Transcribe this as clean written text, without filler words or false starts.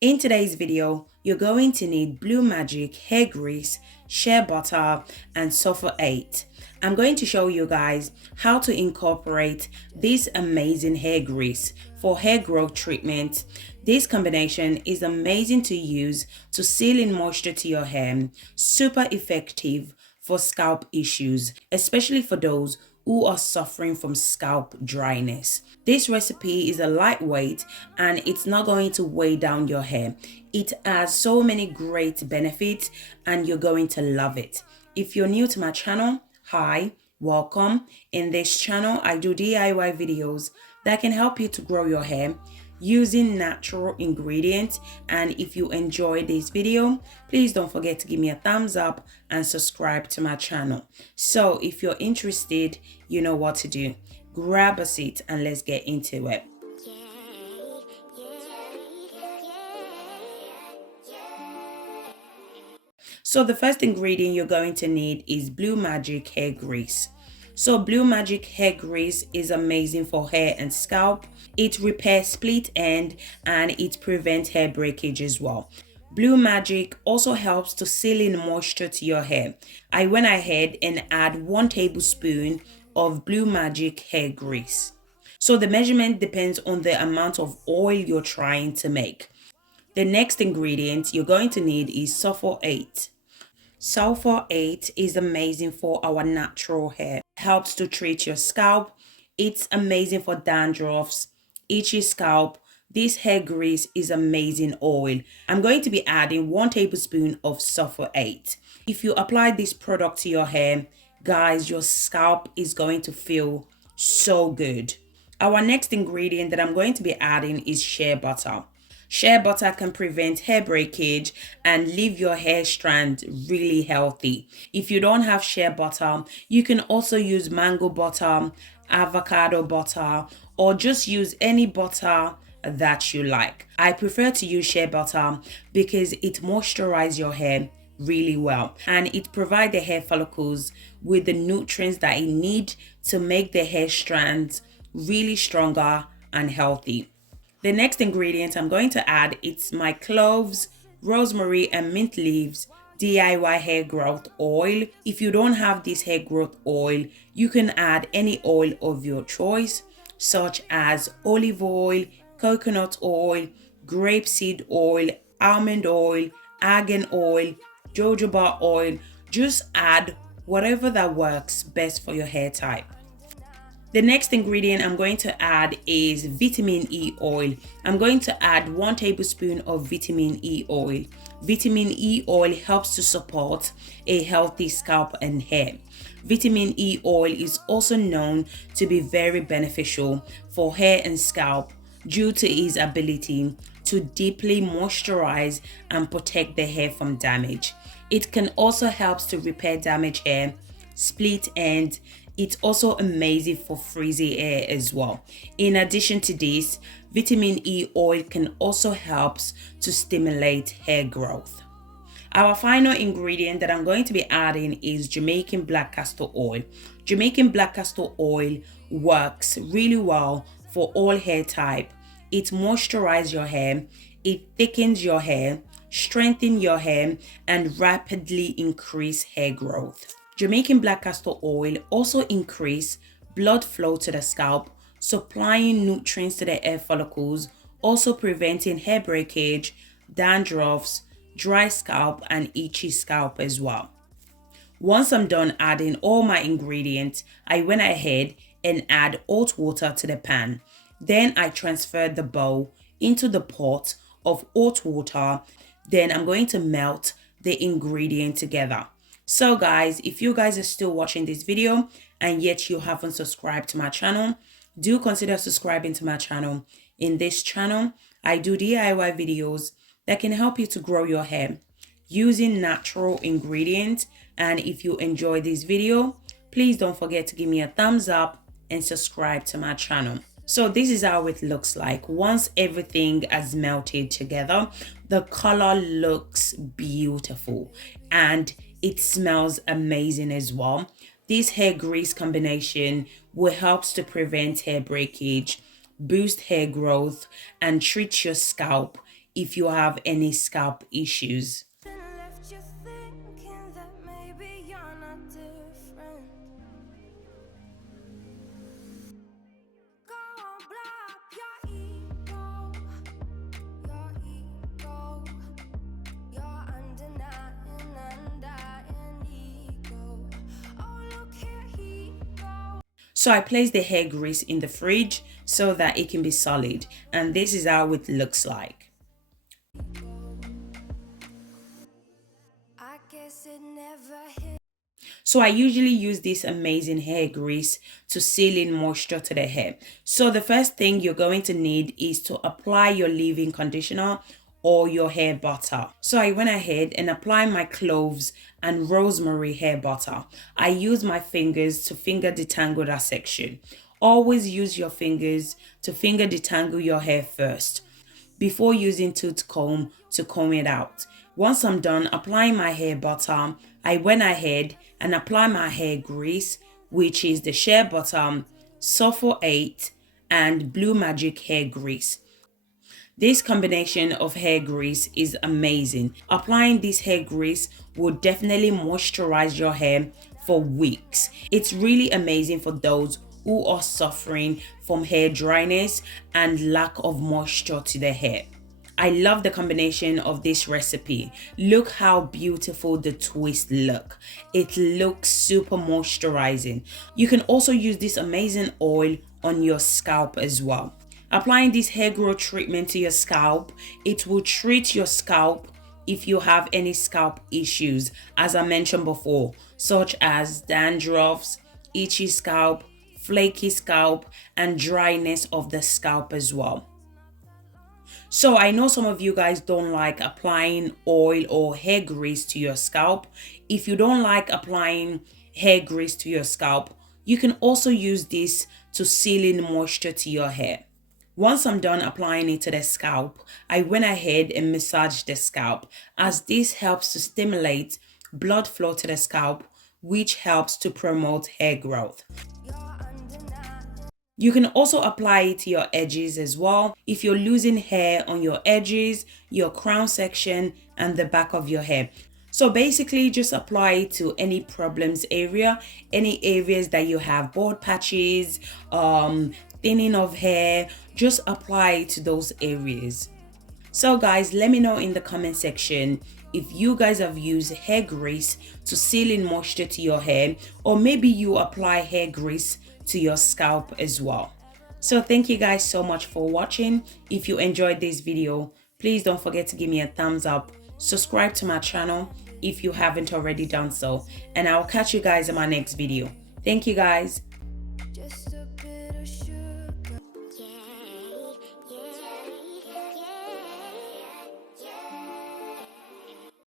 In today's video, you're going to need Blue Magic hair grease, Shea Butter, and Sulfur8. I'm going to show you guys how to incorporate this amazing hair grease for hair growth treatment. This combination is amazing to use to seal in moisture to your hair, super effective for scalp issues, especially for those who are suffering from scalp dryness. This recipe is a lightweight and it's not going to weigh down your hair. It has so many great benefits and you're going to love it. If you're new to my channel, hi, welcome. In this channel, I do DIY videos that can help you to grow your hair using natural ingredients. And if you enjoy this video, please don't forget to give me a thumbs up and subscribe to my channel. So if you're interested, you know what to do. Grab a seat and let's get into it. So the first ingredient you're going to need is Blue Magic hair grease. So Blue Magic hair grease is amazing for hair and scalp. It repairs split end and it prevents hair breakage as well. Blue Magic also helps to seal in moisture to your hair. I went ahead and add 1 tablespoon of Blue Magic hair grease. So the measurement depends on the amount of oil you're trying to make. The next ingredient you're going to need is Sulfur8. Sulfur8 is amazing for our natural hair. Helps to treat your scalp. It's amazing for dandruffs, itchy scalp. This hair grease is amazing oil. I'm going to be adding 1 tablespoon of Sulfur8. If you apply this product to your hair, guys, your scalp is going to feel so good. Our next ingredient that I'm going to be adding is Shea Butter. Shea Butter can prevent hair breakage and leave your hair strand really healthy. If you don't have Shea Butter, you can also use mango butter, avocado butter, or just use any butter that you like. I prefer to use Shea Butter because it moisturizes your hair really well and it provides the hair follicles with the nutrients that it needs to make the hair strands really stronger and healthy. The next ingredient I'm going to add is my cloves, rosemary, and mint leaves DIY hair growth oil. If you don't have this hair growth oil, you can add any oil of your choice, such as olive oil, coconut oil, grapeseed oil, almond oil, argan oil, jojoba oil. Just add whatever that works best for your hair type. The next ingredient I'm going to add is vitamin E oil. I'm going to add 1 tablespoon of vitamin E oil. Vitamin E oil helps to support a healthy scalp and hair. Vitamin E oil is also known to be very beneficial for hair and scalp due to its ability to deeply moisturize and protect the hair from damage. It can also help to repair damaged hair, split end. It's also amazing for frizzy hair as well. In addition to this, vitamin E oil can also help to stimulate hair growth. Our final ingredient that I'm going to be adding is Jamaican black castor oil. Jamaican black castor oil works really well for all hair type. It moisturizes your hair, it thickens your hair, strengthens your hair, and rapidly increase hair growth. Jamaican black castor oil also increase blood flow to the scalp, supplying nutrients to the hair follicles, also preventing hair breakage, dandruffs, dry scalp, and itchy scalp as well. Once I'm done adding all my ingredients, I went ahead and add hot water to the pan. Then I transferred the bowl into the pot of hot water. Then I'm going to melt the ingredient together. So guys, if you guys are still watching this video and yet you haven't subscribed to my channel, do consider subscribing to my channel. In this channel, I do DIY videos that can help you to grow your hair using natural ingredients. And if you enjoy this video, please don't forget to give me a thumbs up and subscribe to my channel. So this is how it looks like. Once everything has melted together, the color looks beautiful and it smells amazing as well. This hair grease combination will help to prevent hair breakage, boost hair growth, and treat your scalp if you have any scalp issues. So I place the hair grease in the fridge so that it can be solid, and this is how it looks like. So I usually use this amazing hair grease to seal in moisture to the hair. So the first thing you're going to need is to apply your leave-in conditioner or your hair butter. So I went ahead and applied my cloves and rosemary hair butter. I use my fingers to finger detangle that section. Always use your fingers to finger detangle your hair first before using tooth comb to comb it out. Once I'm done applying my hair butter, I went ahead and applied my hair grease, which is the Shea Butter, Sulfur8, and Blue Magic hair grease. This combination of hair grease is amazing. Applying this hair grease will definitely moisturize your hair for weeks. It's really amazing for those who are suffering from hair dryness and lack of moisture to the hair. I love the combination of this recipe. Look how beautiful the twist look. It looks super moisturizing. You can also use this amazing oil on your scalp as well. Applying this hair growth treatment to your scalp, it will treat your scalp if you have any scalp issues, as I mentioned before, such as dandruffs, itchy scalp, flaky scalp, and dryness of the scalp as well. So I know some of you guys don't like applying oil or hair grease to your scalp. If you don't like applying hair grease to your scalp, you can also use this to seal in moisture to your hair. Once I'm done applying it to the scalp, I went ahead and massaged the scalp, as this helps to stimulate blood flow to the scalp, which helps to promote hair growth. You can also apply it to your edges as well if you're losing hair on your edges, your crown section, and the back of your hair. So basically just apply it to any problems area, any areas that you have bald patches, thinning of hair, just apply it to those areas. So guys, let me know in the comment section if you guys have used hair grease to seal in moisture to your hair, or maybe you apply hair grease to your scalp as well. So thank you guys so much for watching. If you enjoyed this video, please don't forget to give me a thumbs up, subscribe to my channel if you haven't already done so, and I'll catch you guys in my next video. Thank you guys.